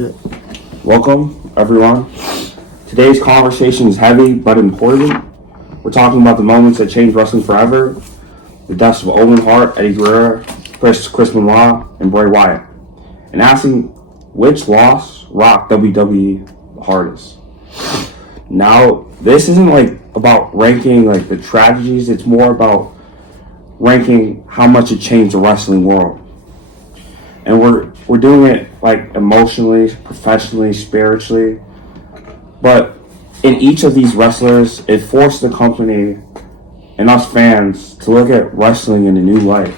Shit. Welcome, everyone. Today's conversation is heavy but important. We're talking about the moments that changed wrestling forever, the deaths of Owen Hart, Eddie Guerrero, Chris Benoit, and Bray Wyatt, and asking which loss rocked WWE the hardest. Now, this isn't about ranking the tragedies. It's more about ranking how much it changed the wrestling world. And we're doing it emotionally, professionally, spiritually. But in each of these wrestlers, it forced the company and us fans to look at wrestling in a new light.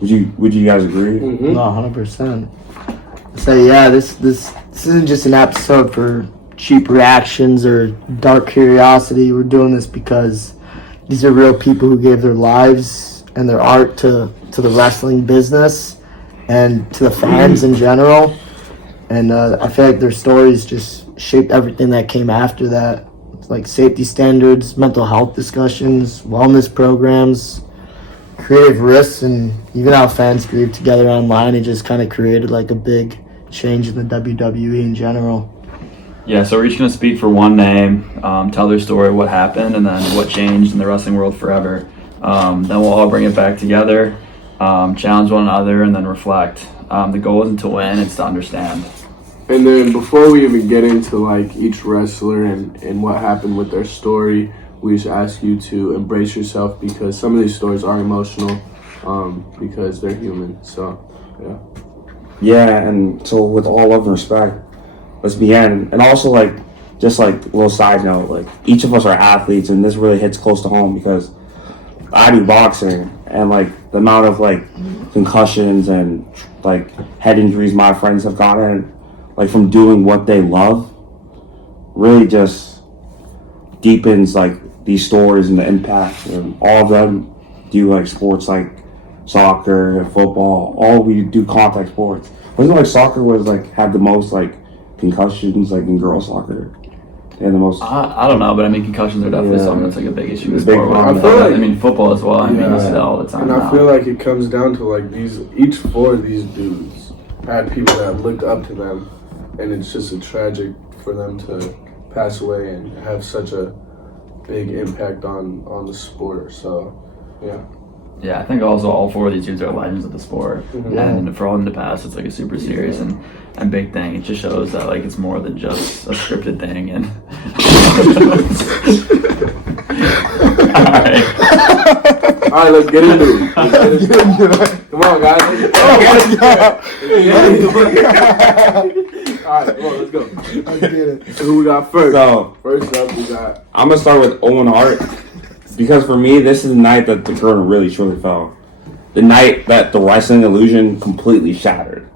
Would you guys agree? Mm-hmm. No, 100%. So yeah, this isn't just an episode for cheap reactions or dark curiosity. We're doing this because these are real people who gave their lives and their art to the wrestling business and to the fans in general. And I feel like their stories just shaped everything that came after that. Like safety standards, mental health discussions, wellness programs, creative risks, and even how fans grieve together online. It just kind of created a big change in the WWE in general. Yeah, so we're each going to speak for one name, tell their story, what happened, and then what changed in the wrestling world forever. Then we'll all bring it back together, challenge one another, and then reflect. The goal isn't to win, it's to understand. And then before we even get into each wrestler and what happened with their story, we just ask you to embrace yourself because some of these stories are emotional because they're human. So, yeah. Yeah, and so with all love and respect, let's begin. And also, just a little side note, each of us are athletes, and this really hits close to home because I do boxing, and the amount of concussions and head injuries my friends have gotten, from doing what they love, really just deepens these stories and the impact. And all of them do sports soccer and football. All we do contact sports. Wasn't soccer was had the most concussions in girls soccer? And the most. I don't know, but concussions are definitely something that's a big issue in sport. Football as well. You see that all the time. And I feel like it comes down to each four of these dudes had people that looked up to them, and it's just a tragic for them to pass away and have such a big impact on the sport. So, yeah. Yeah, I think also all four of these dudes are legends of the sport. Mm-hmm. And for all them to pass, it's a super serious and big thing. It just shows that it's more than just a scripted thing. And all right, let's get into it. Come on, guys. All right, come on, let's go. Let's get it. So who we got first? So, first up, we got... I'm going to start with Owen Hart. Because for me, this is the night that the curtain really truly fell. The night that the wrestling illusion completely shattered.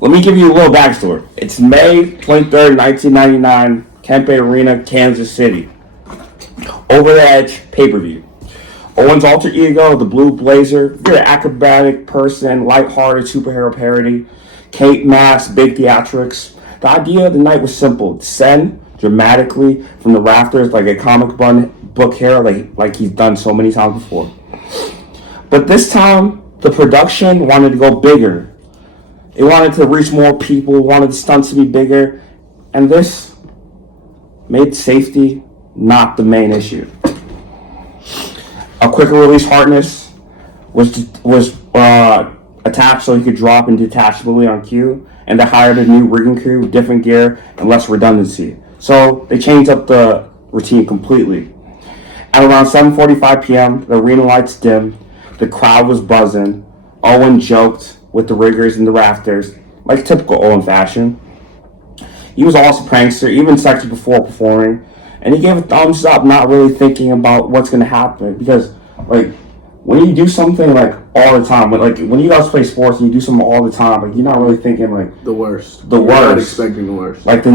Let me give you a little backstory. It's May 23rd, 1999, Kempe Arena, Kansas City. Over the Edge pay-per-view. Owen's alter ego, the Blue Blazer, very acrobatic person, lighthearted superhero parody, cape mask, big theatrics. The idea of the night was simple. Descend dramatically from the rafters like a comic book hero like he's done so many times before. But this time, the production wanted to go bigger. It wanted to reach more people, wanted the stunts to be bigger, and this made safety not the main issue. A quicker release harness was attached so he could drop and detach smoothly on cue, and they hired a new rigging crew, different gear, and less redundancy. So they changed up the routine completely. At around 7:45 p.m., the arena lights dimmed, the crowd was buzzing. Owen joked with the riggers in the rafters, like typical Owen fashion. He was also a prankster, even sexy before performing, and he gave a thumbs up, not really thinking about what's going to happen. Because, when you do something all the time, when you guys play sports and you do something all the time, you're not really thinking the worst. The you're worst. Not expecting the worst. The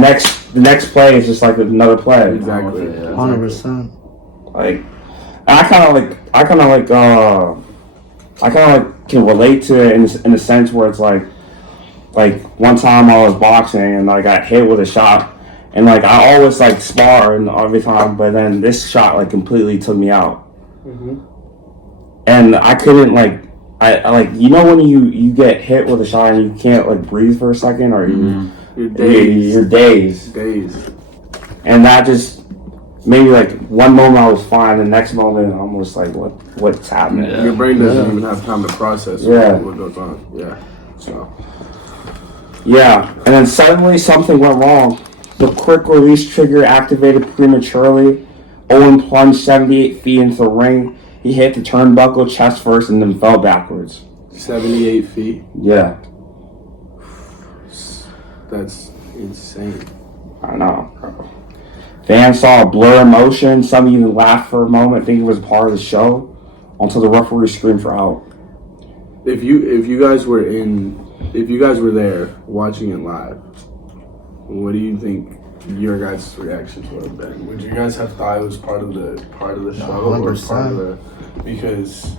next play is just another play. Exactly. 100%. I kind of can relate to it in the sense where it's one time I was boxing and I got hit with a shot, and I always spar and every time, but then this shot completely took me out. Mm-hmm. And I couldn't when you get hit with a shot and you can't breathe for a second, or your days. And that just maybe like one moment I was fine, the next moment I'm just like, what's happening? Yeah. Your brain doesn't even have time to process what goes on. Yeah. So. Yeah, and then suddenly something went wrong. The quick release trigger activated prematurely. Owen plunged 78 feet into the ring. He hit the turnbuckle chest first and then fell backwards. 78 feet. Yeah. That's insane. I know. Fans saw a blur of motion. Some even laughed for a moment, thinking it was part of the show, until the referee screamed for out. If you guys were there watching it live, what do you think your guys' reactions would have been? Would you guys have thought it was part of the show or part of the? Because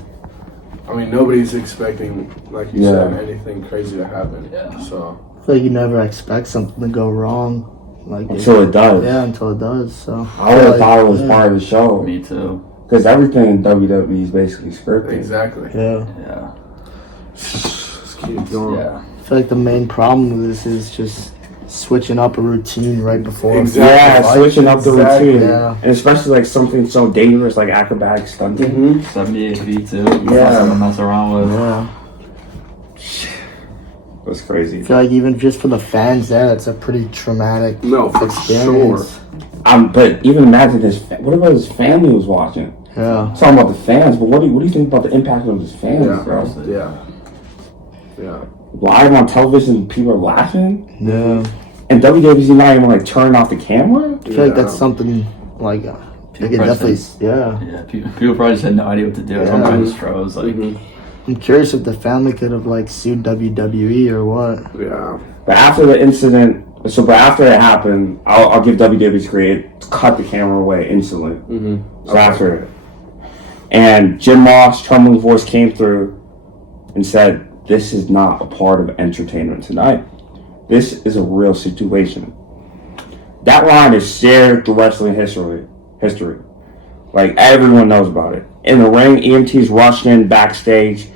I mean, nobody's expecting, like you said, anything crazy to happen. Yeah. So I feel like you never expect something to go wrong. Like Until it does. Yeah, until it does. So I would have thought it was part of the show. Me too. Because everything in WWE is basically scripted. exactly. Yeah. Yeah. Just keep going. Yeah. I feel like the main problem with this is just switching up a routine right before. Exactly. Yeah, switching up the routine. Yeah. And especially like something so dangerous like acrobatic stunting. 78 feet too. Yeah. Nothing to mess around with. Yeah. That's crazy. I feel like even just for the fans there, that's a pretty traumatic No, for experience. But even imagine what about his family was watching? Yeah. I'm talking about the fans, but what do you think about the impact of his fans, Yeah. bro? Yeah. Live on television, people are laughing, Yeah. and WWE's not even like turning off the camera. I feel like that's something like they could definitely. Yeah. Yeah. People probably just had no idea what to do. Yeah. Some guys just froze. Like, I'm curious if the family could have like sued WWE or what. Yeah. But after the incident, but after it happened, I'll give WWE's credit to cut the camera away instantly. So after it, and Jim Moss' trembling voice came through and said, "This is not a part of entertainment tonight. This is a real situation." That line is shared through wrestling history. Like, everyone knows about it. In the ring, EMTs rushed in backstage.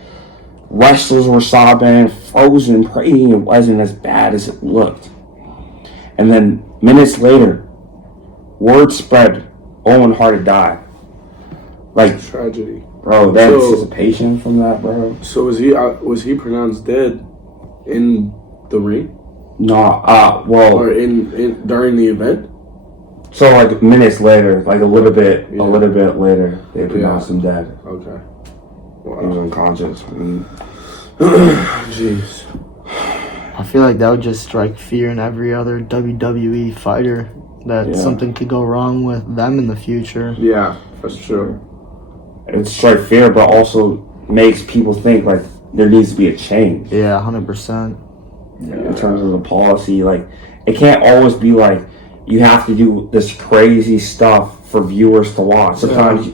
Wrestlers were sobbing, frozen, praying it wasn't as bad as it looked. And then, minutes later, word spread Owen Hart had died. Like, Tragedy. bro, that anticipation from that, bro. So was he pronounced dead in the ring No, or in during the event? so like minutes later, like a little bit later, they pronounced him dead. Okay. He was unconscious. Jeez. I feel like that would just strike fear in every other WWE fighter that something could go wrong with them in the future. Yeah, that's true. It's straight fear, but also makes people think like there needs to be a change Yeah, 100%. in terms of the policy. Like, it can't always be like you have to do this crazy stuff for viewers to watch. Sometimes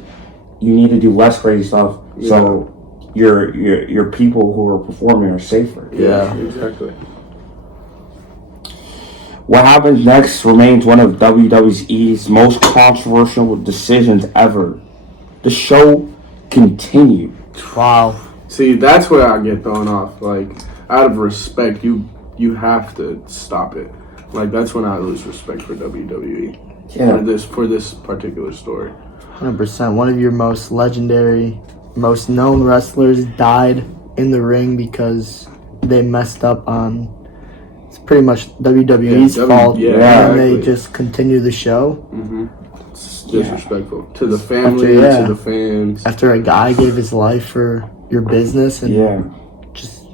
you need to do less crazy stuff so your people who are performing are safer. Yeah. Exactly. What happens next remains one of WWE's most controversial decisions ever. The show continued. Wow. See, that's where I get thrown off. Like, out of respect, you have to stop it. Like, that's when I lose respect for WWE. Yeah. For this particular story. 100%. One of your most legendary, most known wrestlers died in the ring because they messed up on. It's pretty much WWE's fault. Yeah, and they exactly. just continue the show. It's disrespectful to the family, to the fans. After a guy gave his life for your business, and just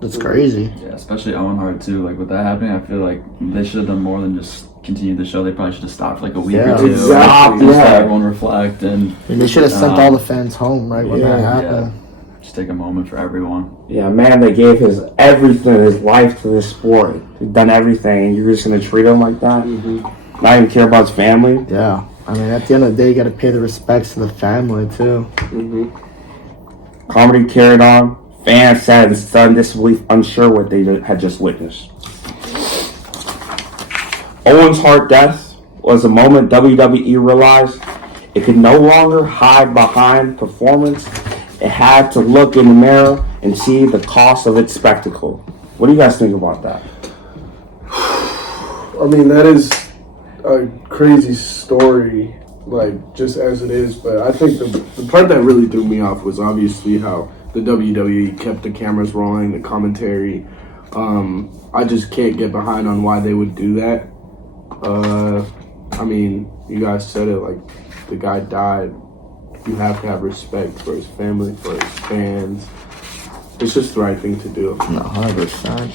that's crazy. yeah, especially Owen Hart too. Like with that happening, I feel like they should have done more than just continue the show. They probably should have stopped like a week Yeah. or two. Exactly. Just let everyone reflect and And they should have sent all the fans home right when that happened. just take a moment for everyone. Yeah, man, they gave his everything, his life to this sport. He's done everything, and you're just gonna treat him like that? Not even care about his family? Yeah. I mean, at the end of the day, you got to pay the respects to the family too. Comedy carried on. Fans sat in stunned disbelief, unsure what they had just witnessed. Owen's Hart death was a moment WWE realized it could no longer hide behind performance. It had to look in the mirror and see the cost of its spectacle. What do you guys think about that? I mean, that is a crazy story, like, just as it is. But I think the part that really threw me off was obviously how the WWE kept the cameras rolling, the commentary. I just can't get behind on why they would do that. I mean, you guys said it, like, the guy died. You have to have respect for his family, for his fans. It's just the right thing to do. No, 100%.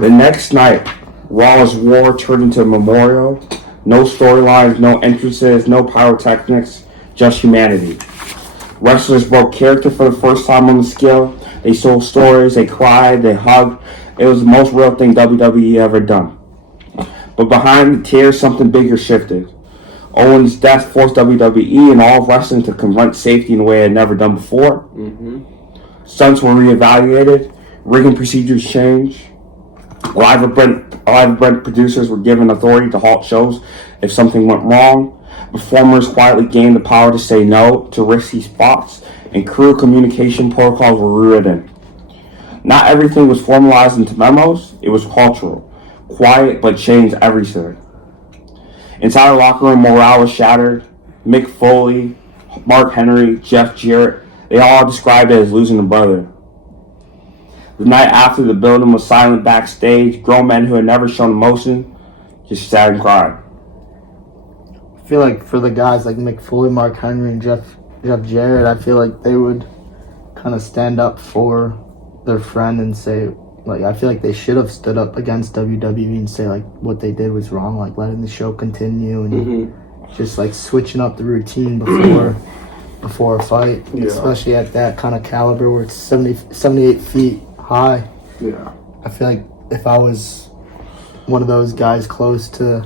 The next night, Raw's War turned into a memorial. No storylines, no entrances, no pyrotechnics, just humanity. Wrestlers broke character for the first time on the scale. They told stories, they cried, they hugged. It was the most real thing WWE ever done. But behind the tears, something bigger shifted. Owens' death forced WWE and all of wrestling to confront safety in a way it had never done before. Stunts were reevaluated, rigging procedures changed. Live event producers were given authority to halt shows if something went wrong. Performers quietly gained the power to say no to risky spots, and crew communication protocols were rewritten. Not everything was formalized into memos, it was cultural. Quiet, but changed everything. Inside the locker room, morale was shattered. Mick Foley, Mark Henry, Jeff Jarrett, they all described it as losing a brother. The night after, the building was silent backstage. Grown men who had never shown emotion just sat and cried. I feel like for the guys like Mick Foley, Mark Henry, and Jeff Jarrett, I feel like they would kind of stand up for their friend and say, like, I feel like they should have stood up against WWE and say, like, what they did was wrong, like letting the show continue and just like switching up the routine before a fight, especially at that kind of caliber where it's 78 feet high. Yeah. I feel like if I was one of those guys close to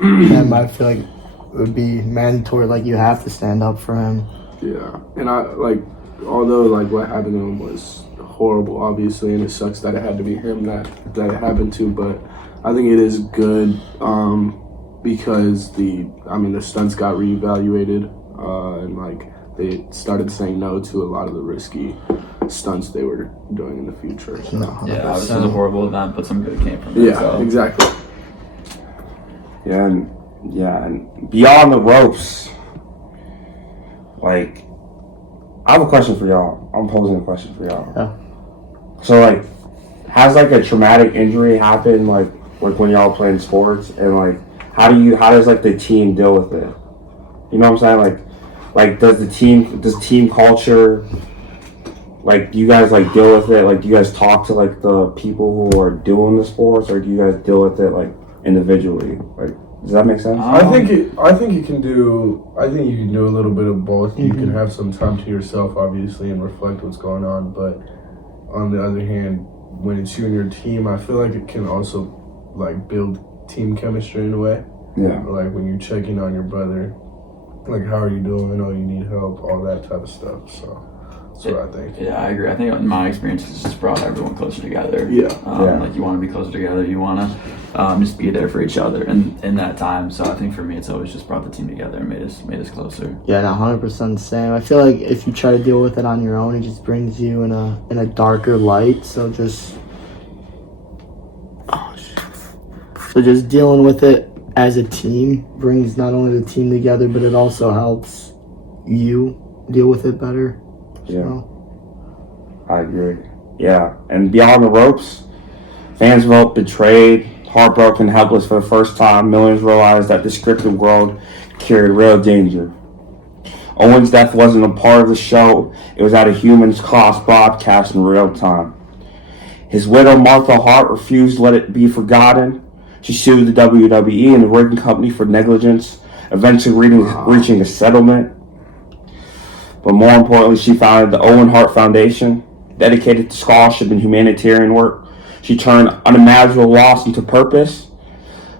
him, I feel like it would be mandatory, like you have to stand up for him. Yeah. And I, like, although, like, what happened to him was horrible, obviously, and it sucks that it had to be him that it happened to, but I think it is good because the stunts got reevaluated and, like, they started saying no to a lot of the risky stunts they were doing in the future. So. Yeah, this was a horrible event, but some good came from it. Yeah, so. exactly. And beyond the ropes, like, I have a question for y'all. I'm posing a question for y'all. Yeah. So, like, has, like, a traumatic injury happened, like when y'all playing sports, and, like, how does, like, the team deal with it? You know what I'm saying? Like, does team culture, like, do you guys, like, deal with it? Like, do you guys talk to, like, the people who are doing the sports, or do you guys deal with it, like, individually? Like, does that make sense? I think you can do a little bit of both. You can have some time to yourself, obviously, and reflect what's going on. But on the other hand, when it's you and your team, I feel like it can also, like, build team chemistry in a way. Yeah. Like when you're checking on your brother, like, how are you doing? Oh, you need help, all that type of stuff. So that's what I think. Yeah, I agree. I think in my experience, it's just brought everyone closer together. Yeah. Like, you want to be closer together. You want to just be there for each other in that time. So I think for me, it's always just brought the team together and made us closer. Yeah, no, 100% the same. I feel like if you try to deal with it on your own, it just brings you in a darker light. So just dealing with it as a team brings not only the team together, but it also helps you deal with it better. Yeah. So. I agree. Yeah. And beyond the ropes, fans felt betrayed, heartbroken, helpless for the first time. Millions realized that the scripted world carried real danger. Owens' death wasn't a part of the show. It was at a human's cost, broadcast in real time. His widow, Martha Hart, refused to let it be forgotten. She sued the WWE and the rigging company for negligence, eventually reaching a settlement. But more importantly, she founded the Owen Hart Foundation, dedicated to scholarship and humanitarian work. She turned unimaginable loss into purpose.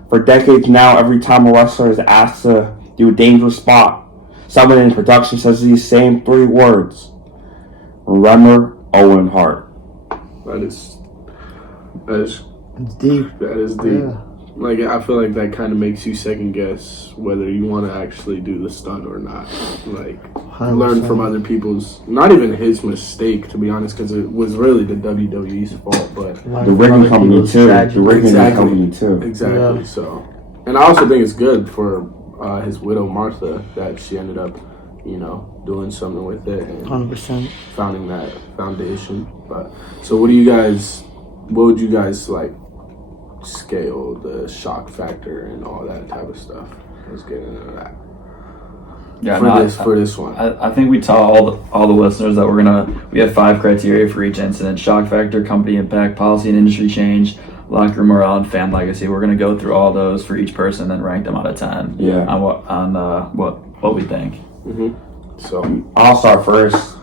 For decades now, every time a wrestler is asked to do a dangerous spot, someone in production says these same 3 words: remember Owen Hart. That is It's deep. That is deep. like I feel like that kind of makes you second guess whether you want to actually do the stunt or not. Like 100%. learn from other people's, not even his mistake to be honest, because it was really the WWE's fault. But Learn The from rigging other company people's too. The tragedies. rigging Exactly. company too. exactly Yeah. so, and I also think it's good for his widow Martha that she ended up, doing something with it and 100%. founding that foundation. But so, what would you guys like? Scale the shock factor and all that type of stuff. Let's get into that Yeah, for this one. I think we tell all the listeners that we have 5 criteria for each incident: shock factor, company impact, policy and industry change, locker room morale, and fan legacy. We're gonna go through all those for each person, and then rank them out of 10. Yeah. On what we think. So I'll start first.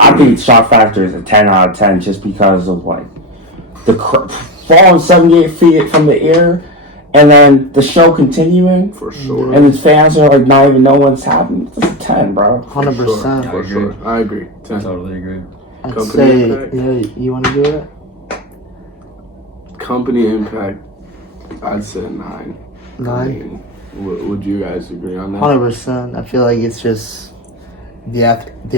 I think shock factor is a 10 out of 10 just because of like the falling 78 feet from the air, and then the show continuing, for sure, and the fans are like not even know what's happening. It's a 10, bro. 100%. for sure, I agree. 10. Totally agree. I'd Company say, impact. yeah, you want to do it? Company impact, I'd say 9. I 9? mean, would you guys agree on that? 100%. I feel like it's just the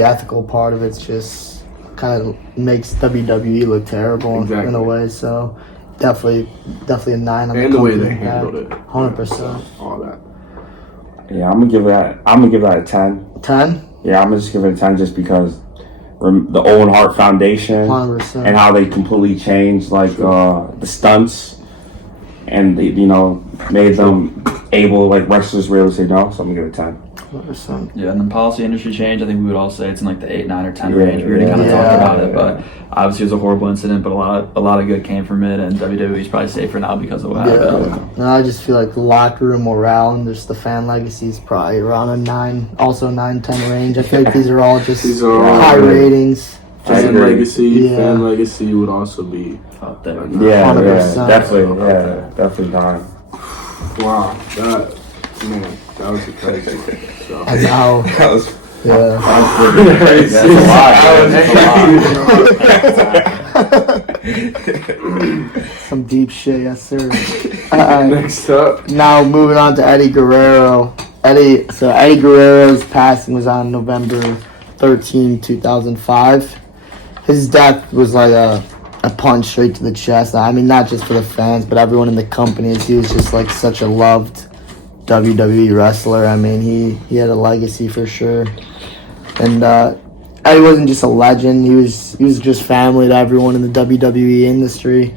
ethical part of it's just kind of makes WWE look terrible in Exactly. a way. So definitely a 9 on And the way company they impact. handled it. 100%. All that. Yeah, I'm gonna give that a 10. 10? Yeah, I'm gonna just give it a 10 just because the Owen Hart Foundation 100%. and how they completely changed like the stunts, and they, made them able, like wrestlers were able to say no. So I'm gonna give it a 10. 100%. Yeah, and then policy industry change, I think we would all say it's in like the 8, 9, or 10 Yeah, range. We already kind of yeah, talked about it, yeah. but obviously it was a horrible incident, but a lot of good came from it, and WWE's probably safer now because of what happened. Yeah. No, I just feel like the locker room morale and just the fan legacy is probably around a 9, also 9, 10 range. I feel like these are all just These are all high good. ratings. I Fan agree. legacy, Yeah. fan legacy would also be. Up there. Yeah, 100%. definitely, definitely not. Wow, that was a crazy one. So. And now, That was yeah. Some deep shit, yes sir. Next up, Now moving on to Eddie Guerrero. Eddie Guerrero's passing was on November 13, 2005. His death was like a punch straight to the chest. I mean, not just for the fans, but everyone in the company. He was just like such a loved WWE wrestler. I mean, he had a legacy for sure. And Eddie wasn't just a legend. He was just family to everyone in the WWE industry.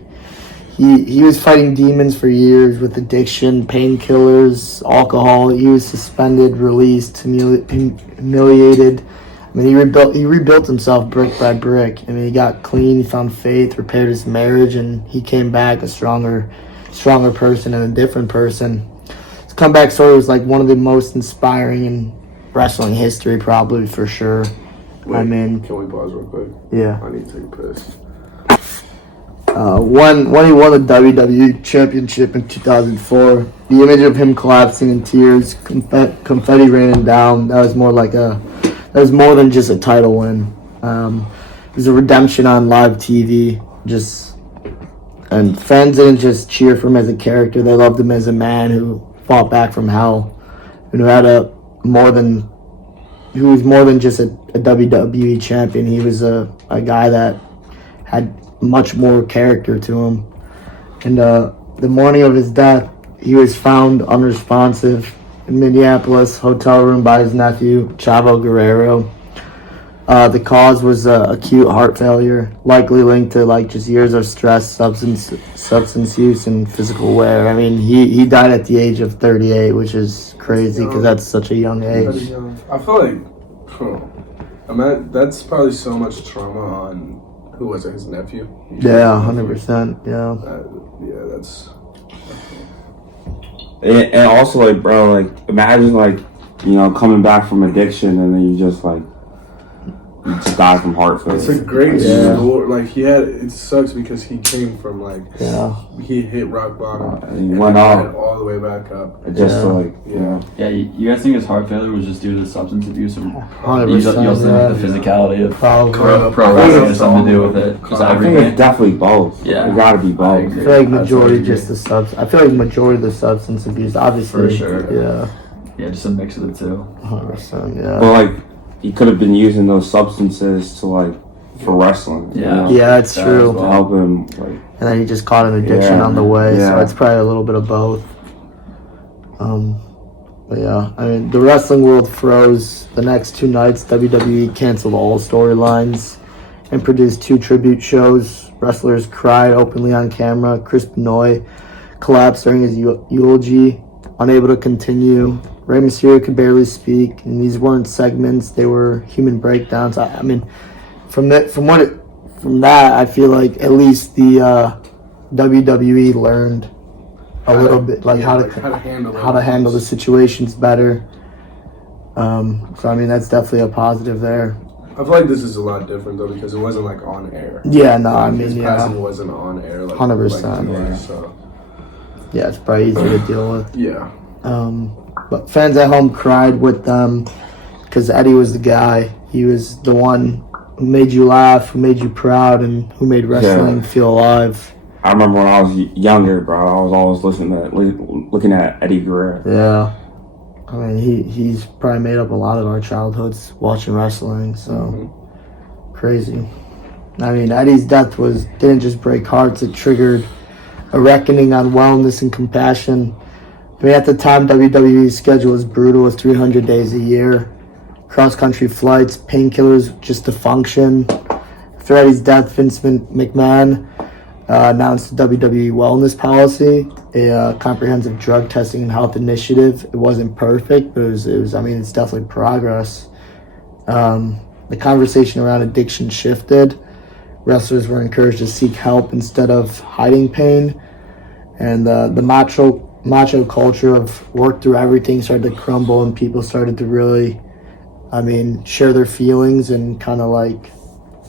He was fighting demons for years with addiction, painkillers, alcohol. He was suspended, released, humiliated. I mean, he rebuilt himself brick by brick. I mean, he got clean, he found faith, repaired his marriage, and he came back a stronger person and a different person. His comeback story was like one of the most inspiring in wrestling history, probably for sure. I mean, can we pause real quick? yeah. I need to take a piss. When he won the WWE Championship in 2004, the image of him collapsing in tears, confetti raining down, that was more than just a title win. It was a redemption on live TV. And fans didn't just cheer for him as a character; they loved him as a man who fought back from hell, and who was more than just a WWE champion. He was a guy that had much more character to him. And the morning of his death, he was found unresponsive in Minneapolis hotel room by his nephew, Chavo Guerrero. The cause was acute heart failure, likely linked to like just years of stress, substance use, and physical wear. I mean, he died at the age of 38, which is crazy because that's such a young age. I feel like, that's probably so much trauma on, who was it, his nephew? Yeah, 100%. Yeah. Yeah, that's. And also, like, bro, like, imagine, like, coming back from addiction and then you just, like, he just died from heart failure. It's a great Yeah. story. Like it sucks because he came from like Yeah. he hit rock bottom And he went off. all the way back up. Just Yeah. to like, Yeah, you guys think his heart failure was just due to substance abuse, or you 100%. also Yeah. think the physicality of Probably. pro wrestling has something to do with it? Just I think everything. it's definitely both. Yeah. It gotta be I both. agree. I feel like majority Absolutely. just the subs. I feel like majority of the substance abuse, obviously. For sure. Yeah. Yeah, just a mix of the two. 100%. Yeah. But like, he could have been using those substances to like, for wrestling. you Yeah. know, Yeah, it's That true. as To well. help him, like, And then he just caught an addiction Yeah. on the way, so Yeah. it's probably a little bit of both. But yeah, I mean, the wrestling world froze the next 2 nights. WWE canceled all storylines and produced 2 tribute shows. Wrestlers cried openly on camera. Chris Benoit collapsed during his eulogy, unable to continue. Rey Mysterio could barely speak, and these weren't segments; they were human breakdowns. I mean, from that, I feel like at least the WWE learned a little bit, like how to handle the situations better. So I mean, that's definitely a positive there. I feel like this is a lot different though because it wasn't like on air. Yeah, no, I His mean, passing yeah, wasn't on air. Like, 100%, like today, yeah. So yeah, it's probably easier to deal with. yeah. But fans at home cried with them because Eddie was the guy. He was the one who made you laugh, who made you proud, and who made wrestling feel alive. I remember when I was younger, bro. I was always looking at Eddie Guerrero. Yeah. I mean, he's probably made up a lot of our childhoods watching wrestling, so crazy. I mean, Eddie's death didn't just break hearts, it triggered a reckoning on wellness and compassion. I mean, at the time, WWE's schedule was brutal with 300 days a year, cross-country flights, painkillers just to function. After Eddie's death, Vince McMahon announced the WWE wellness policy, a comprehensive drug testing and health initiative. It wasn't perfect, but it was. I mean, it's definitely progress. The conversation around addiction shifted. Wrestlers were encouraged to seek help instead of hiding pain, and the macho culture of work through everything started to crumble, and people started to really, I mean, share their feelings and kind of like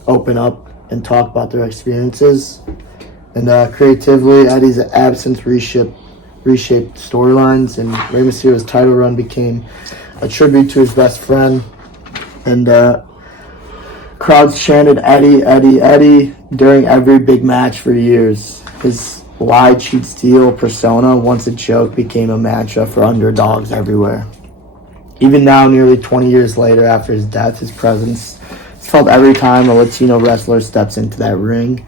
open up and talk about their experiences. And creatively, Eddie's absence reshaped storylines, and Rey Mysterio's title run became a tribute to his best friend. And crowds chanted Eddie, Eddie, Eddie during every big match for years. His lie, cheat, steal persona, once a joke, became a mantra for underdogs everywhere. Even now, nearly 20 years later after his death, his presence is felt every time a Latino wrestler steps into that ring.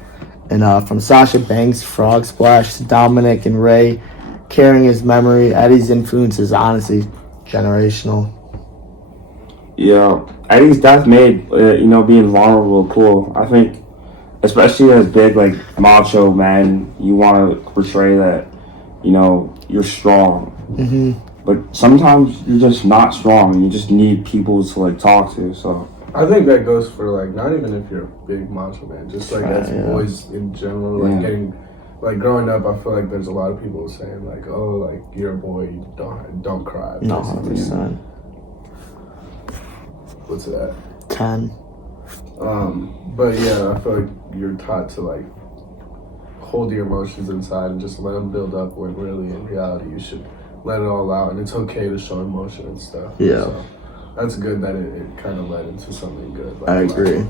And from Sasha Banks, Frog Splash, to Dominic and Ray carrying his memory, Eddie's influence is honestly generational. Yeah, Eddie's death made being vulnerable cool. I think, especially as big like macho man, you want to portray that you're strong. Mm-hmm. But sometimes you're just not strong. You just need people to like talk to. So I think that goes for like not even if you're a big macho man, just like as yeah. boys in general, like Yeah. getting like growing up. I feel like there's a lot of people saying like, "Oh, like you're a boy, you don't cry." No, basically. 100%. What's it at? 10. But yeah, I feel like you're taught to like hold your emotions inside and just let them build up. When really, in reality, you should let it all out, and it's okay to show emotion and stuff. Yeah. So that's good that it kind of led into something good. Like, I agree.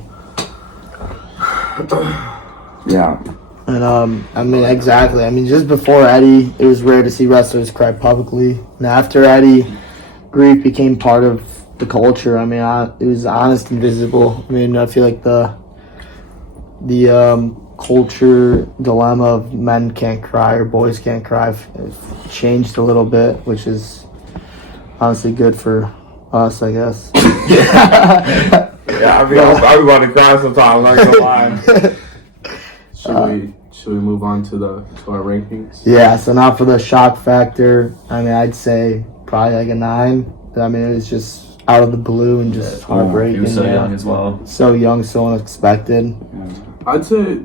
yeah, And I mean, exactly. I mean, just before Eddie, it was rare to see wrestlers cry publicly. And after Eddie, grief became part of the culture. I mean, it was honest and visible. I mean, I feel like the culture dilemma of men can't cry or boys can't cry have changed a little bit, which is honestly good for us, I guess. yeah. I mean, I be about to cry sometimes. I'm not gonna lie. Should we move on to our rankings? Yeah, so now for the shock factor, I mean, I'd say probably like a 9. I mean, it was just out of the blue and just He heartbreaking. was so yeah. young as well. So young, so unexpected. I'd say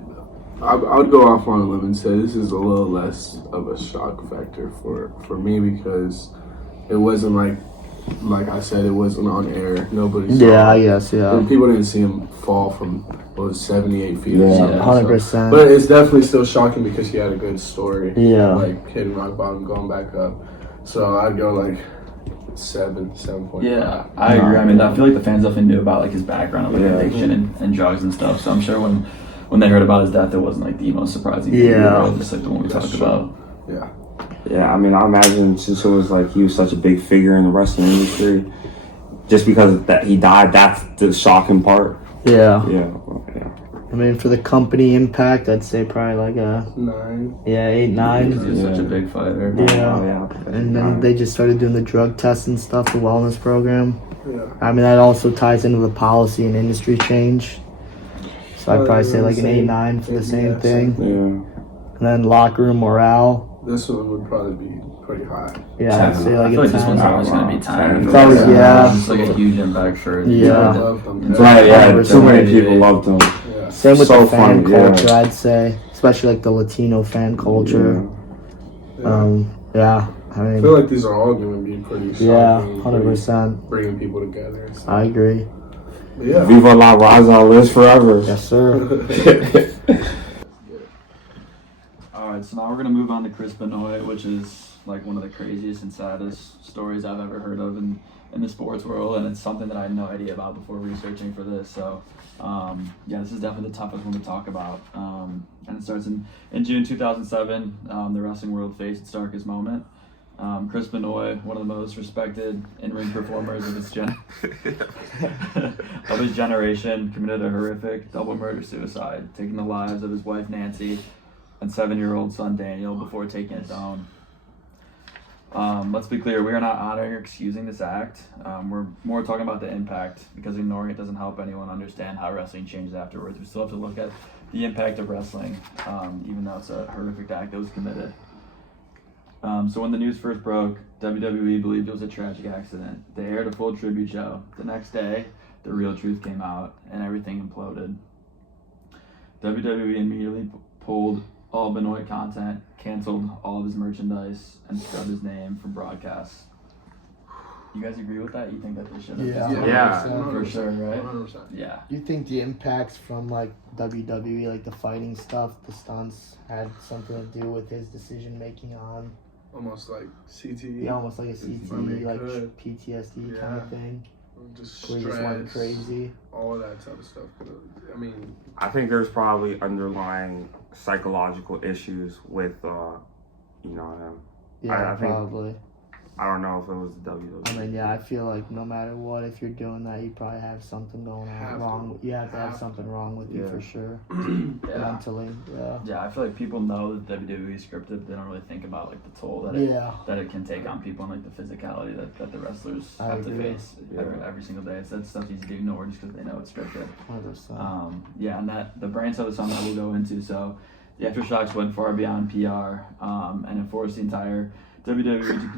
I would go off on a limb and say this is a little less of a shock factor for me because it wasn't like like I said, it wasn't on air. Nobody saw Yeah, I it. guess, yeah. And people didn't see him fall from, what was it, 78 feet or Yeah. something. 100%. But it's definitely still shocking because he had a good story. Yeah. Like hitting rock bottom, going back up. So I'd go like 7.5. Yeah, I agree. I mean, I feel like the fans definitely knew about like his background of like Yeah. addiction and drugs and stuff. So I'm sure when they heard about his death, it wasn't like the most surprising thing. Yeah. Just like the one we That's talked true. about. Yeah. Yeah, I mean, I imagine since it was like he was such a big figure in the wrestling industry, just because that he died, that's the shocking part. Yeah. Yeah, well, yeah. I mean, for the company impact, I'd say probably like a 9. 8, 9. He was such a big fighter. Yeah. Oh, yeah. And then they just started doing the drug tests and stuff, the wellness program. Yeah. I mean, that also ties into the policy and industry change. So I'd probably say like an 8, 9 for the same Yeah, thing. Yeah. And then locker room morale. This one would probably be pretty high. Yeah, I'd say I like feel a like this one's 10. always going to be 10. It's always- yeah. It's like a huge impact for Yeah. I love him. Right, yeah. 100%. Too many people loved him. Yeah. Same with So the fan funny, yeah. culture, I'd say. Especially like the Latino fan culture. Yeah. Yeah, I I mean, feel like these are all going to be pretty shocking. yeah, pretty 100%. Bringing people together. And stuff. I agree. But yeah. Viva la Raza lives forever. Yes, sir. All right, so now we're gonna move on to Chris Benoit, which is like one of the craziest and saddest stories I've ever heard of in the sports world, and it's something that I had no idea about before researching for this. So, yeah, this is definitely the toughest one to talk about. And it starts in June 2007. The wrestling world faced its darkest moment. Chris Benoit, one of the most respected in-ring performers of his generation, committed a horrific double murder-suicide, taking the lives of his wife Nancy and 7-year-old son Daniel before taking his own. Let's be clear, we are not honoring or excusing this act. We're more talking about the impact, because ignoring it doesn't help anyone understand how wrestling changes afterwards. We still have to look at the impact of wrestling, even though it's a horrific act that was committed. So when the news first broke, WWE believed it was a tragic accident. They aired a full tribute show. The next day, the real truth came out, and everything imploded. WWE immediately pulled all Benoit content, canceled all of his merchandise, and scrubbed his name from broadcasts. You guys agree with that? You think that they should have? Yeah. Yeah. 100%. For sure, right? 100%. Yeah. You think the impacts from like WWE, like the fighting stuff, the stunts, had something to do with his decision making on, Almost like CTE. yeah, almost like a CTE, I mean, like could. PTSD kind Yeah. of thing, Just where he just went stress. crazy? All of that type of stuff. I mean, I think there's probably underlying psychological issues with, him. Yeah, I think- probably. I don't know if it was the WWE. I mean, yeah, I feel like no matter what, if you're doing that, you probably have something going on Have to. wrong. You have to have Have something wrong with you Yeah. for sure, Yeah. mentally. Yeah. Yeah, I feel like people know that WWE is scripted. They don't really think about like the toll that Yeah. it can take on people and like the physicality that the wrestlers I have to agree. face Yeah. every single day. So that stuff easy to ignore just because they know it's scripted. 100%. Yeah, and that the brain cell is something that we'll go into. So the aftershocks went far beyond PR, and it forced the entire WWE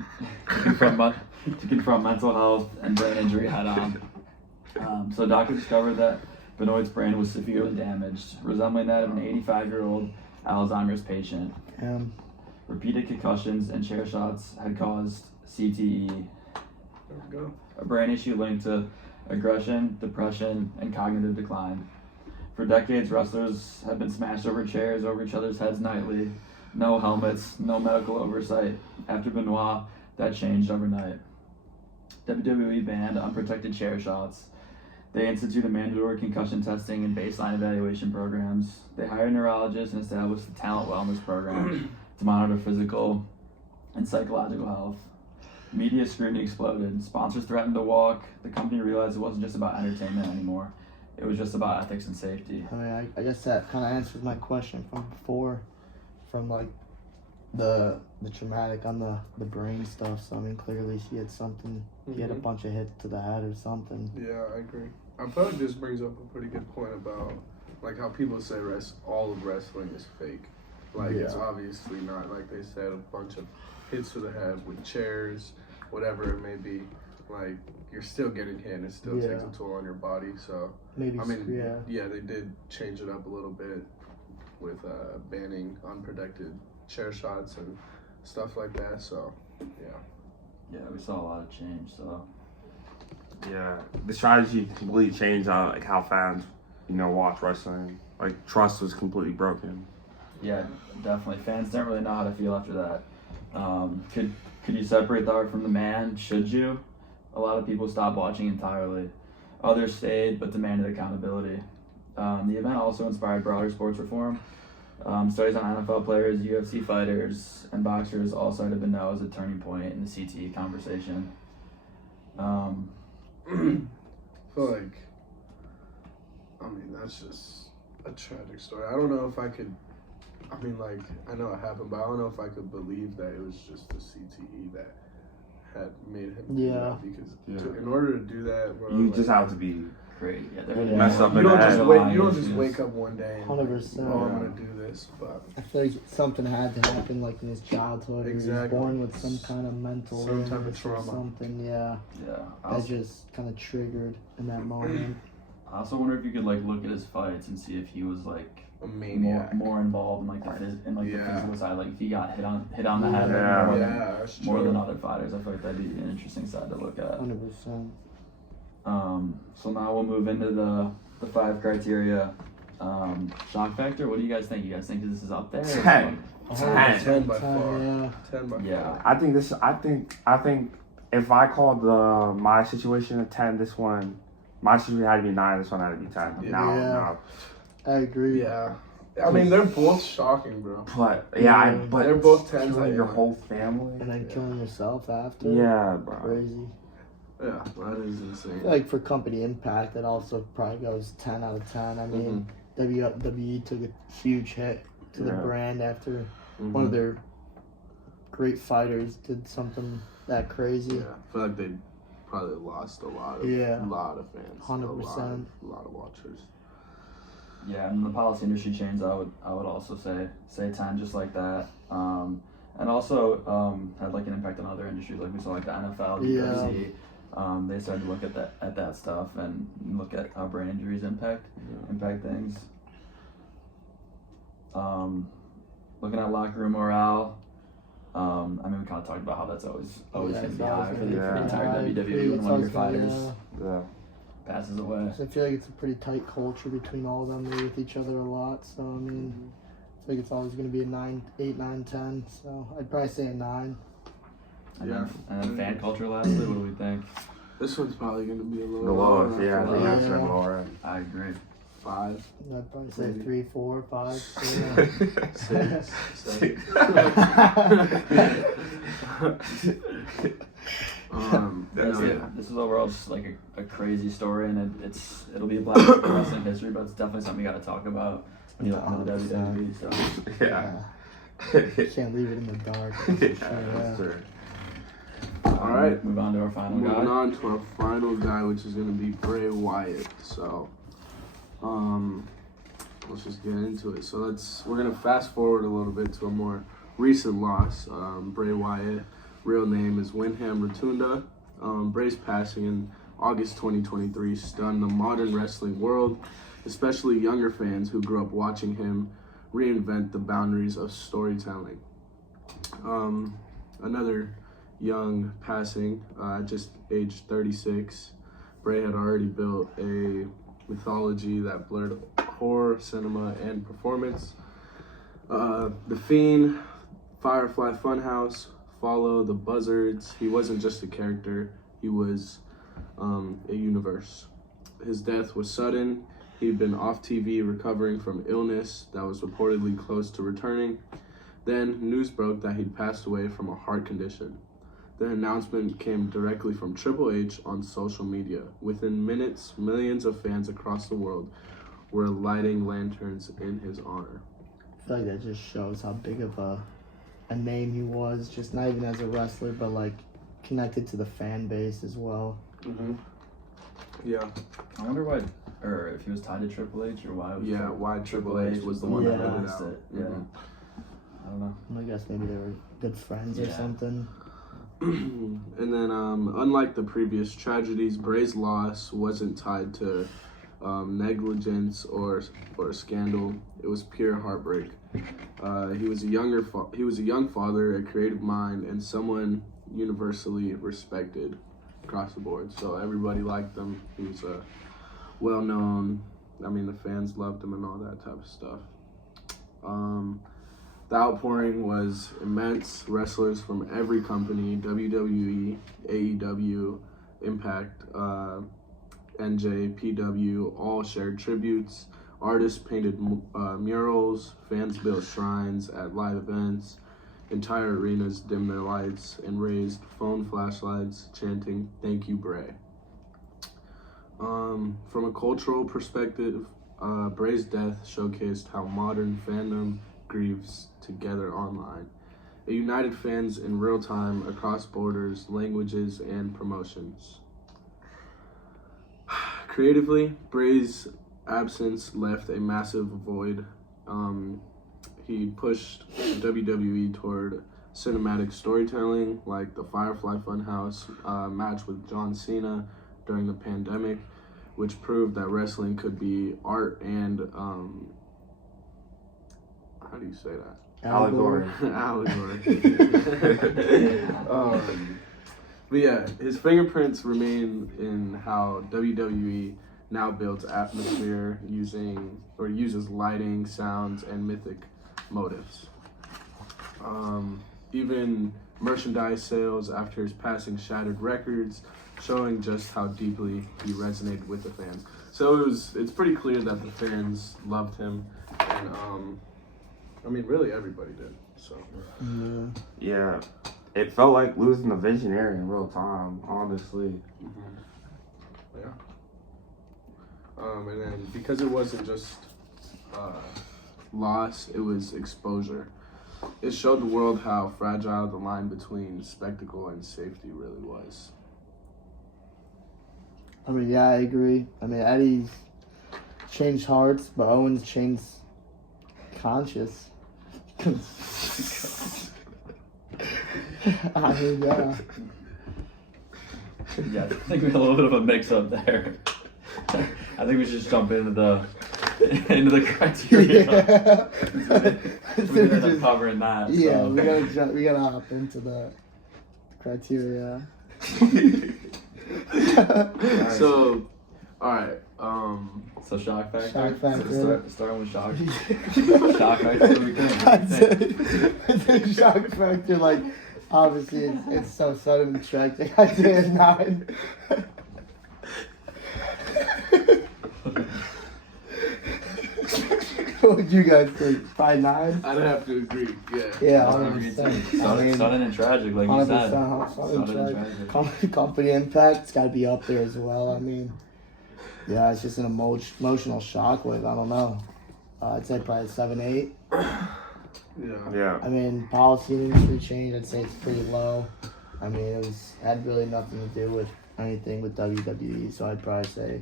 to confront mental health and brain injury head on. So doctors discovered that Benoit's brain was severely damaged, resembling that of an 85-year-old Alzheimer's patient. Repeated concussions and chair shots had caused CTE, there we go. a brain issue linked to aggression, depression, and cognitive decline. For decades, wrestlers have been smashed over chairs over each other's heads nightly. No helmets, no medical oversight. After Benoit, that changed overnight. WWE banned unprotected chair shots. They instituted mandatory concussion testing and baseline evaluation programs. They hired neurologists and established a talent wellness program to monitor physical and psychological health. Media scrutiny exploded. Sponsors threatened to walk. The company realized it wasn't just about entertainment anymore. It was just about ethics and safety. I mean, I guess that kind of answers my question from before, from like the traumatic on the brain stuff. So I mean, clearly he had something. He had a Mhm. bunch of hits to the head or something. Yeah, I agree. I feel like this brings up a pretty good point about like how people say all of wrestling is fake. Like it's Yeah. obviously not, like they said, a bunch of hits to the head with chairs, whatever it may be. Like you're still getting hit and it still takes Yeah. a toll on your body. So Maybe, I mean, yeah. they did change it up a little bit with banning unprotected chair shots and stuff like that. So yeah. Yeah, we saw a lot of change. So Yeah, the strategy completely changed like how fans, watch wrestling. Like trust was completely broken. Yeah, definitely. Fans didn't really know how to feel after that. Could you separate the art from the man? Should you? A lot of people stopped watching entirely. Others stayed but demanded accountability. The event also inspired broader sports reform. Studies on NFL players, UFC fighters, and boxers all cited the no as a turning point in the CTE conversation. I feel like, that's just a tragic story. I don't know if I could, I know it happened, but I don't know if I could believe that it was just the CTE that had made him do Yeah. that, because in order to do that, bro, You just have to be Great. Yeah, Yeah. messed up you in the don't head. just wake up one day and 100%. oh, I'm gonna do this, but I feel like something had to happen, like in his childhood. He was Exactly. born with some kind of mental Some type of illness or trauma. something. Yeah, Yeah. that just kind of triggered in that moment. I also wonder if you could look at his fights and see if he was a maniac. more involved in the Yeah. the physical side. Like if he got hit on the head Yeah. more, That's more true. than other fighters. I feel like that'd be an interesting side to look at. 100%. So now we'll move into the 5 criteria. Shock factor. What do you guys think? You guys think this is up there? 10. 10 by 100%, far. yeah. 10 by Yeah. I think if I called my situation a 10, this one, my situation had to be 9. This one had to be 10. Yeah. Now, I agree. Yeah. They're both shocking, bro. but They're both 10s. killing your whole family. And then killing yourself after. Yeah, bro. Crazy. Yeah, that is insane. I feel like for company impact, it also probably goes 10 out of 10. I mean, WWE took a huge hit to the Yeah. brand after one of their great fighters did something that crazy. Yeah, I feel like they probably lost a lot of fans. 100%. A lot of watchers. Yeah, and the policy industry change, I would also say 10, just like that. And also had an impact on other industries, like we saw the NFL, the Yeah. UFC. They started to look at that stuff and look at how brain injuries impact things. Looking at locker room morale. We kind of talked about how that's always going to be high for the entire WWE when one of your fighters Yeah. passes away. So I feel like it's a pretty tight culture between all of them. They're with each other a lot. So, I mean, I feel like it's always going to be a 9, 8, 9, 10. So I'd probably say a 9. And then fan culture lastly, what do we think? This one's probably going to be a little The lowest, yeah. lower. The answer lower. I agree. 5. I'd probably say Maybe. 3, 4, 5. 6. 7. That's no, it. yeah. This is overall just a crazy story, and it'll be a black book of wrestling history, but it's definitely something you got to talk about when you look into the WWE. So Yeah. Can't leave it in the dark. Yeah, That's for sure, that's true. All right. move on to our final Moving guy. on to our final guy, which is going to be Bray Wyatt. So, let's just get into it. So we're going to fast forward a little bit to a more recent loss. Bray Wyatt, real name is Wyndham Rotunda. Bray's passing in August 2023 stunned the modern wrestling world, especially younger fans who grew up watching him reinvent the boundaries of storytelling. Another young passing, just age 36. Bray had already built a mythology that blurred horror, cinema, and performance. The Fiend, Firefly Funhouse, Follow, The Buzzards. He wasn't just a character, he was a universe. His death was sudden. He'd been off TV recovering from illness that was reportedly close to returning. Then news broke that he'd passed away from a heart condition. The announcement came directly from Triple H on social media. Within minutes, millions of fans across the world were lighting lanterns in his honor. I feel like that just shows how big of a name he was, just not even as a wrestler, but connected to the fan base as well. Mm-hmm. Yeah. I wonder why, or if he was tied to Triple H, or why. Why Triple H was the one that Yeah. put it announced out. it. Yeah. Mhm. I don't know. I guess maybe they were good friends or Yeah. something. And then, unlike the previous tragedies, Bray's loss wasn't tied to negligence or scandal. It was pure heartbreak. He was a young father, a creative mind, and someone universally respected. across the board. So everybody liked him. He was well known. I mean, the fans loved him and all that type of stuff. The outpouring was immense. Wrestlers from every company, WWE, AEW, Impact, NJ, PW, all shared tributes. Artists painted murals, fans built shrines at live events. Entire arenas dimmed their lights and raised phone flashlights chanting, "Thank you, Bray." From a cultural perspective, Bray's death showcased how modern fandom grieves together online. It united fans in real time across borders, languages, and promotions. Creatively, Bray's absence left a massive void. He pushed WWE toward cinematic storytelling, like the Firefly Funhouse match with John Cena during the pandemic, which proved that wrestling could be art and how do you say that? Allegory. Allegory. But yeah, his fingerprints remain in how WWE now builds atmosphere uses lighting, sounds, and mythic motives. Even merchandise sales after his passing shattered records, showing just how deeply he resonated with the fans. So it's pretty clear that the fans loved him, and I mean, really everybody did. So Yeah, it felt like losing the visionary in real time, honestly. yeah. And then because it wasn't just loss, it was exposure. It showed the world how fragile the line between spectacle and safety really was. I mean, yeah, I agree. I mean, Eddie's changed hearts, but Owens changed conscience. I mean, yeah. Yeah, I think we had a little bit of a mix-up there. I think we should just jump into the criteria. Yeah. We ended up covering that. Yeah, So. we gotta hop into the criteria. So, all right. So shock factor. Shock factor. So starting with shock. Shock factor. We I'd say shock factor, like, obviously it's so sudden and tragic. I'd say it's 9. What would you guys think? Probably 9? I'd have to agree. Yeah. Yeah, Sudden, 100%. I mean, sudden and tragic, like you said. 100% Sudden and sudden tragic. company impact's got to be up there as well. I mean, yeah, it's just an emotional shockwave. I don't know. I'd say probably 7, 8. Yeah. I mean, policy and industry change, I'd say it's pretty low. I mean, it had really nothing to do with anything with WWE, so I'd probably say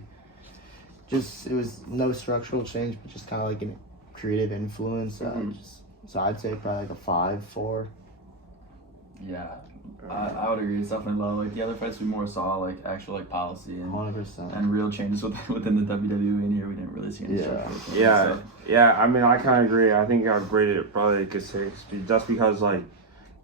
it was no structural change, but just kind of like a creative influence. So I'd say probably like a 5, 4. Yeah, I would agree. It's definitely low. Like the other fights, we more saw like actual like policy and 100%. real changes within the WWE. And here, we didn't really see any structural changes. Yeah, So. yeah. I mean, I kind of agree. I think I'd rate it probably like a 6, just because like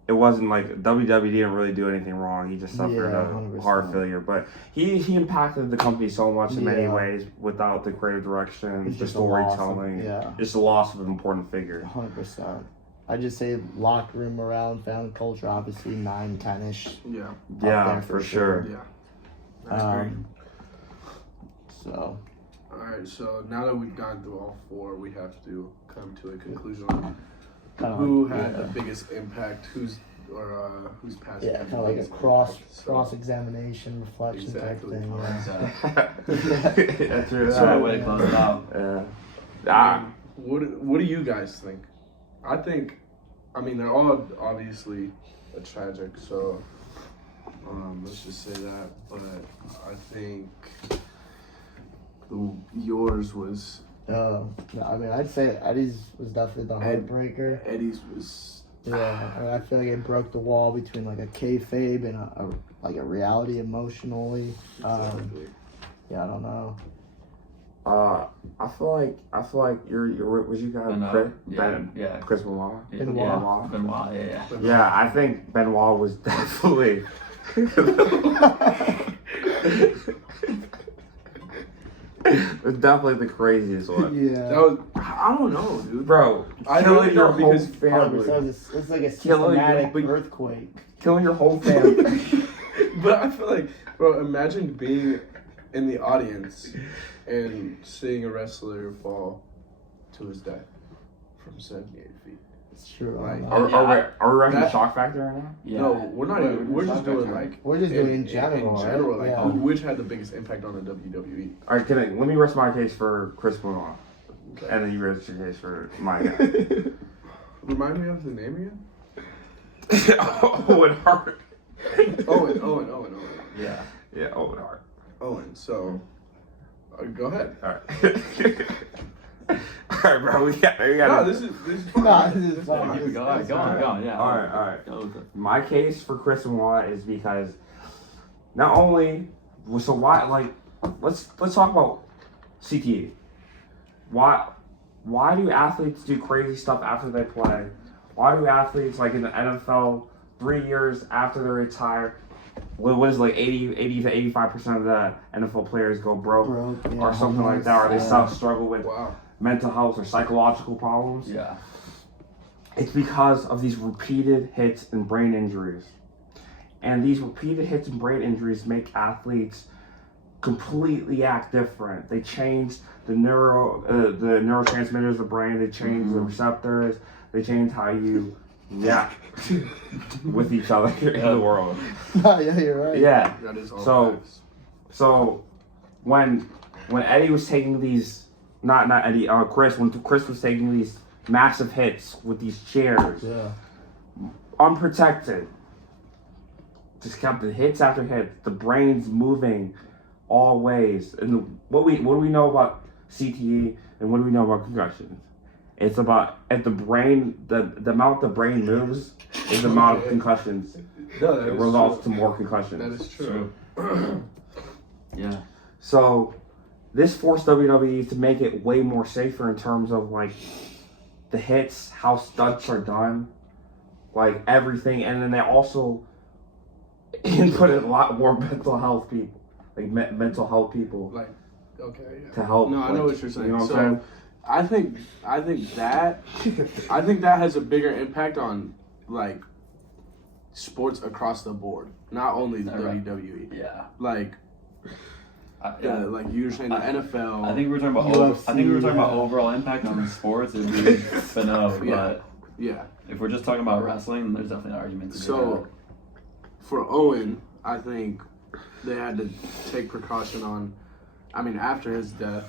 it wasn't like WWE didn't really do anything wrong. He just suffered a 100%. heart failure, but he impacted the company so much in many Yeah. ways without the creative direction, It's the just a loss of- storytelling, yeah. just the loss of an important figure. 100%. I'd just say locker room morale and family culture, obviously 9, 10-ish. Yeah. Yeah, there for for sure. Yeah. I agree. So, All right. So now that we've gone through all 4, we have to come to a conclusion on kind of who like, had yeah. the biggest impact, who's passing. Yeah, had the kind of like a biggest cross impact. examination, reflection Exactly. type thing. Yeah. Exactly. That's true. That's the right way to close it out. Yeah. What do you guys think? I mean, they're all obviously a tragic, so let's just say that. But I think yours was I mean, I'd say Eddie's was definitely the heartbreaker. Eddie's was. Yeah, I mean, I feel like it broke the wall between like a kayfabe and a reality emotionally. Exactly. Yeah, I don't know. I feel like you're was you guys Yeah. Chris Benoit? Benoit. Yeah. Benoit. Yeah. Yeah, I think Benoit was definitely It's definitely the craziest one. Yeah. That was, I don't know, dude. Bro, I killing know your whole because- family. So it's like a Killing your systematic big- earthquake. Killing your whole family. But I feel like, bro, imagine being in the audience and seeing a wrestler fall to his death from 78 feet. It's true. Like, Are we writing That- shock factor right now? Yeah. No, we're not even. We're just doing like. We're just doing in general, In general, right? like Yeah. which had the biggest impact on the WWE. All right, let me rest my case for Chris Benoit, and then you rest your case for my guy. Remind me of the name again. Owen Hart. Owen. Yeah. Yeah, Owen Hart. Owen. So, go ahead. All right. All right, bro. We got. No, this is fine. No, this is Go fine. on, go on, yeah. All right. Go with it. My case for Chris Benoit is because not only so why like let's talk about CTE. Why do athletes do crazy stuff after they play? Why do athletes like in the NFL 3 years after they retire? What is it, like 80 to 85% of the NFL players go broke Yeah, or something like that, or they yeah. struggle with Wow. mental health or psychological problems? Yeah. It's because of these repeated hits and brain injuries. And these repeated hits and brain injuries make athletes completely act different. They change the neurotransmitters of the brain, they change the receptors, they change how you react with each other in the world. No, yeah, you're right. Yeah. That is all. So- facts. So when Eddie was taking these not Eddie, Chris, when Chris was taking these massive hits with these chairs, Yeah. unprotected, just kept the hits after hits, the brain's moving all ways. And what do we know about CTE and what do we know about concussions? It's about if the brain, the amount the brain moves is the amount of concussions. No, that It is results true. to more concussions. That is true. Yeah. So this forced WWE to make it way more safer in terms of like the hits, how stunts are done, like everything, and then they also inputted a lot more mental health people, like mental health people Like, okay. Yeah. to help. No, I know like, what you're saying. You know what So, I'm I think that has a bigger impact on like sports across the board, not only the Right. WWE. Yeah. Like, Yeah. like you're saying the NFL. I think we were talking about. UFC, I think we were talking about yeah. overall impact on sports. It'd be Spino, Yeah. but yeah. if we're just talking about wrestling, there's definitely an argument to So, for Owen, I think they had to take precaution on. I mean, after his death,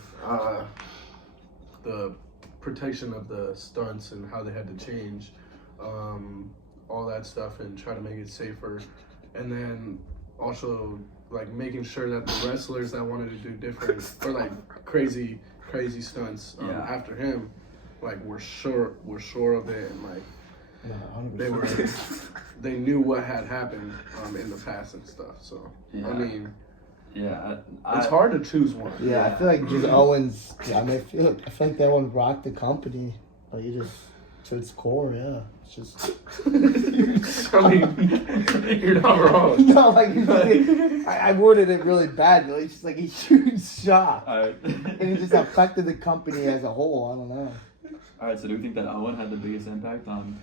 the protection of the stunts and how they had to change, all that stuff, and try to make it safer, and then also like making sure that the wrestlers that wanted to do different or like crazy stunts Yeah. after him, like were sure of it, and like No, 100%. they were they knew what had happened in the past and stuff. So Yeah. I mean, Yeah. it's hard to choose one. Yeah, I feel like just Owens. Yeah, I mean, I feel like that one rocked the company. Like you just to its core. Yeah, it's just I mean, you're not wrong. no, like I worded it really bad. Like, it's just like a huge shock, and it just affected the company as a whole. I don't know. All right. So do you think that Owen had the biggest impact on?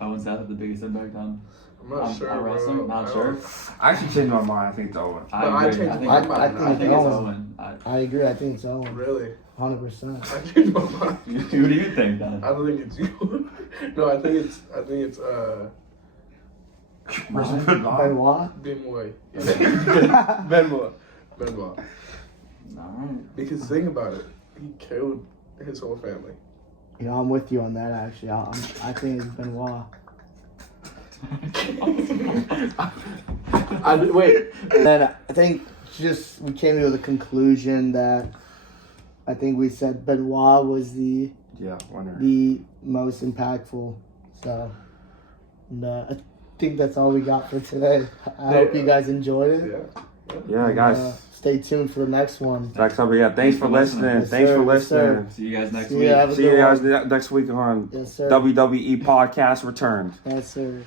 Owen's death had the biggest impact on? I'm not on sure, wrestling? bro. Not I sure. don't- I actually changed my mind. I think it's Owen. But I agree. changed I think, my I mind. think I think it's Owen. Owen. I agree. I think it's Owen. Really, 100%. I changed my mind. Who do you think then? I don't think it's you. No, I think it's Benoit. Benoit. Benoit. Benoit. Alright. Because think about it, he killed his whole family. You know, I'm with you on that. Actually, I think it's Benoit. Wait. And then I think just we came to the conclusion that I think we said Benoit was the Winner. most impactful. So, and, I think that's all we got for today. I hope you guys enjoyed it. Yeah. Yeah, And, guys. stay tuned for the next one. Next up, yeah. Thanks for listening. Yes, Thanks sir. for Yes, sir. listening. See you guys next See week. ya, have a See you good guys one. next week on Yes, sir. WWE Podcast Returns. Yes, sir.